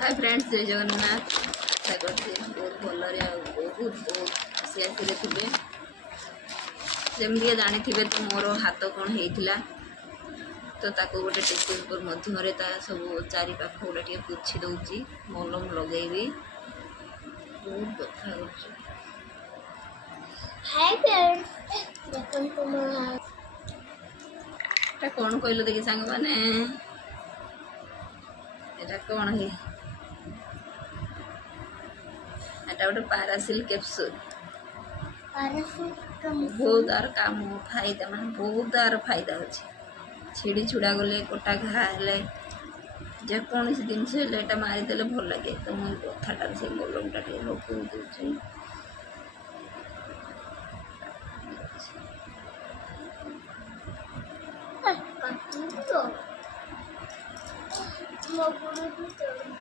Hi friends, जय जगन्नाथ। आशा करते बहुत भलरे बहुत बहुत खुशी आसी थे। जमी जानी तो मोर हाथ कौन होता तो ताको गोटे टिश्यू पेपर मध्यम सब चारि पाख गोटे टे पोछि दूची मलम लगेबी बहुत कथा कौन कहल देखी सांग मैंने एटा कौन है एटा गोटे पारासिल कैप्सूल बहुत आर काम फायदा मान बहुत आर फायदा अच्छे छिड़ी छुड़ा गले कटा घा हेले जेकोसी जिनस मारिदे भल लगे तो मुझे कथाटा से मलमटा लगे दूसरी